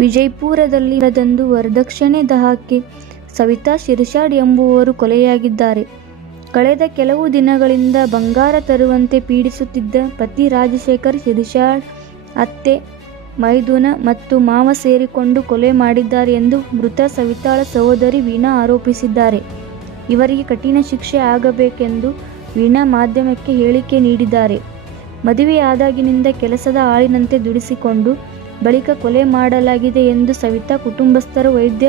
ವಿಜಯಪುರದಲ್ಲಿ ದಂದು ವರದಕ್ಷಿಣೆ ದಹಕ್ಕೆ ಸವಿತಾ ಶಿರ್ಷಾಡ್ ಎಂಬುವರು ಕೊಲೆಯಾಗಿದ್ದಾರೆ. ಕಳೆದ ಕೆಲವು ದಿನಗಳಿಂದ ಬಂಗಾರ ತರುವಂತೆ ಪೀಡಿಸುತ್ತಿದ್ದ ಪತಿ ರಾಜಶೇಖರ್ ಶಿರ್ಷಾಡ್ ಅತ್ತೆ ಮೈದುನ ಮತ್ತು ಮಾವ ಸೇರಿಕೊಂಡು ಕೊಲೆ ಮಾಡಿದ್ದಾರೆ ಎಂದು ಮೃತ ಸವಿತಾಳ ಸಹೋದರಿ ವೀಣಾ ಆರೋಪಿಸಿದ್ದಾರೆ. ಇವರಿಗೆ ಕಠಿಣ ಶಿಕ್ಷೆ ಆಗಬೇಕೆಂದು ವೀಣಾ ಮಾಧ್ಯಮಕ್ಕೆ ಹೇಳಿಕೆ ನೀಡಿದ್ದಾರೆ. ಮದುವೆಯಾದಾಗಿನಿಂದ ಕೆಲಸದ ಆಳಿನಂತೆ ದುಡಿಸಿಕೊಂಡು ಬಳಿಕ ಕೊಲೆ ಮಾಡಲಾಗಿದೆ ಎಂದು ಸವಿತಾ ಕುಟುಂಬಸ್ಥರ ವೈದ್ಯ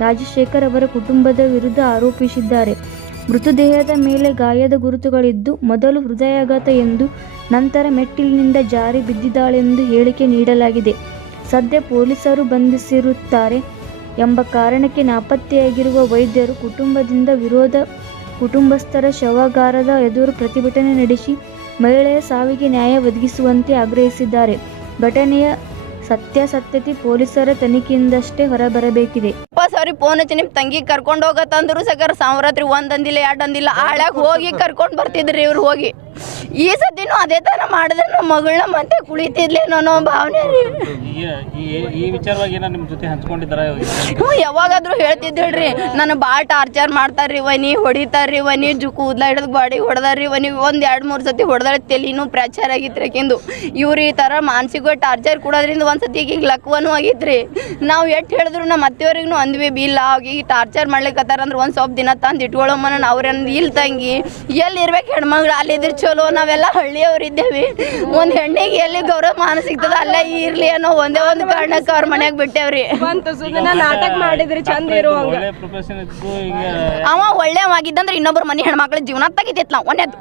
ರಾಜಶೇಖರ್ ಅವರ ಕುಟುಂಬದ ವಿರುದ್ಧ ಆರೋಪಿಸಿದ್ದಾರೆ. ಮೃತದೇಹದ ಮೇಲೆ ಗಾಯದ ಗುರುತುಗಳಿದ್ದು, ಮೊದಲು ಹೃದಯಾಘಾತ ಎಂದು, ನಂತರ ಮೆಟ್ಟಿಲಿನಿಂದ ಜಾರಿ ಬಿದ್ದಿದ್ದಾಳೆಂದು ಹೇಳಿಕೆ ನೀಡಲಾಗಿದೆ. ಸದ್ಯ ಪೊಲೀಸರು ಬಂಧಿಸಿರುತ್ತಾರೆ ಎಂಬ ಕಾರಣಕ್ಕೆ ನಾಪತ್ತೆಯಾಗಿರುವ ವೈದ್ಯರು ಕುಟುಂಬದಿಂದ ವಿರೋಧ ಕುಟುಂಬಸ್ಥರ ಶವಾಗಾರದ ಎದುರು ಪ್ರತಿಭಟನೆ ನಡೆಸಿ, ಮಹಿಳೆಯ ಸಾವಿಗೆ ನ್ಯಾಯ ಒದಗಿಸುವಂತೆ ಆಗ್ರಹಿಸಿದ್ದಾರೆ. ಘಟನೆಯ ಸತ್ಯಾಸತ್ಯತೆ ಪೊಲೀಸರ ತನಿಖೆಯಿಂದಷ್ಟೇ ಹೊರಬರಬೇಕಿದೆ. ವಾಪಸ್ ಅವ್ರಿಗೆ ಫೋನ್ ಹಚ್ಚಿ ನಿಮ್ಮ ತಂಗಿ ಕರ್ಕೊಂಡು ಹೋಗತ್ತಂದ್ರು ಸಕರ್ ಸಾಮ್ರಾತ್ರಿ ಒಂದ್ ಎರಡಂದಿಲ್ಲ, ಆಳ್ಯಾಗ ಹೋಗಿ ಕರ್ಕೊಂಡು ಬರ್ತಿದ್ರಿ ಇವ್ರು ಹೋಗಿ. ಈ ಸತಿನೂ ಅದೇ ಥರ ಮಾಡಿದ್ರೆ ನಮ್ಮ ಮಗಳನ್ನ ಮತ್ತೆ ಕುಳಿತಿದ್ಲೇನೋ ಅನ್ನೋ ಭಾವನೆ ರೀ. ಈ ವಿಚಾರವಾಗಿ ಏನೋ ನಿಮ್ಮ ಜೊತೆ ಹಂಚ್ಕೊಂಡಿದ್ದಾರ? ಹ್ಞೂ ಯಾವಾಗಾದ್ರೂ ಹೇಳ್ತಿದ್ದೇಳ್ರಿ ನಾನು ಭಾಳ ಟಾರ್ಚರ್ ಮಾಡ್ತಾರ್ರಿ ವನಿ ಹೊಡಿತಾರ್ರಿ ವನಿ ಜು ಕೂದ್ಲ ಹಿಡಿದು ಬಾಡಿ ಹೊಡೆದಾರ್ರಿ ವನಿ. ಒಂದು ಎರಡು ಮೂರು ಸತಿ ಹೊಡೆದ್ರೆ ತಲೆನೂ ಪ್ರಚಾರ ಆಗಿತ್ತು ಆಕಿಂದು. ಇವ್ರು ಈ ಥರ ಮಾನಸಿಕ ಟಾರ್ಚರ್ ಕೊಡೋದ್ರಿಂದ ಒಂದು ಸತಿ ಈಗ ಲಕ್ವನು ಆಗಿತ್ರಿ. ನಾವು ಎಷ್ಟು ಹೇಳಿದ್ರು ನಮ್ಮ ಅತ್ತೆಯವ್ರಿಗೂ ಅಂದ್ವಿ ಬಿ ಇಲ್ಲ ಈಗ ಟಾರ್ಚರ್ ಮಾಡ್ಲಿಕ್ಕತ್ತಾರ ಅಂದ್ರೆ ಒಂದು ಸ್ವಲ್ಪ ದಿನ ತಂದು ಇಟ್ಕೊಳ್ಳೋಮನ ಅವ್ರೇನು ಇಲ್ ತಂಗಿ ಎಲ್ಲಿ ಇರ್ಬೇಕು ಹೆಣ್ಮಗಳು ಅಲ್ಲಿದ್ರೆ ಚಲೋ ನಾವೆಲ್ಲ ಹಳ್ಳಿಯವ್ರಿದ್ದೇವೆ ಒಂದು ಹೆಣ್ಣಿಗೆ ಎಲ್ಲಿ ಗೌರವ ಮಾನ ಸಿಗ್ತದ ಅಲ್ಲೇ ಇರ್ಲಿ ಅನ್ನೋ ಒಂದೇ ಒಂದು ಕಾರಣಕ್ಕೆ ಅವ್ರ ಮನ್ಯಾಗ ಬಿಟ್ಟೇವ್ರಿ. ಬಂತು ಸುದಿನ ನಾಟಕ ಮಾಡಿದ್ರಿ ಚಂದ ಇರುವಂಗ. ಅವ ಒಳ್ಳೆ ಆಗಿದ್ದಂದ್ರೆ ಇನ್ನೊಬ್ರು ಮನೆ ಹೆಣ್ಮಕ್ಳ ಜೀವನ ತೆಗಿತಿತ್ಲ ಒಂದೇದು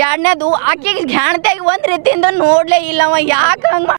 ಎರಡನೇದು ಆಕೆಗೆ ಹೆಣ್ತಾಗಿ ಒಂದ್ ರೀತಿಯಿಂದ ನೋಡ್ಲೇ ಇಲ್ಲವ ಅವ ಯಾಕೆ ಹಂಗ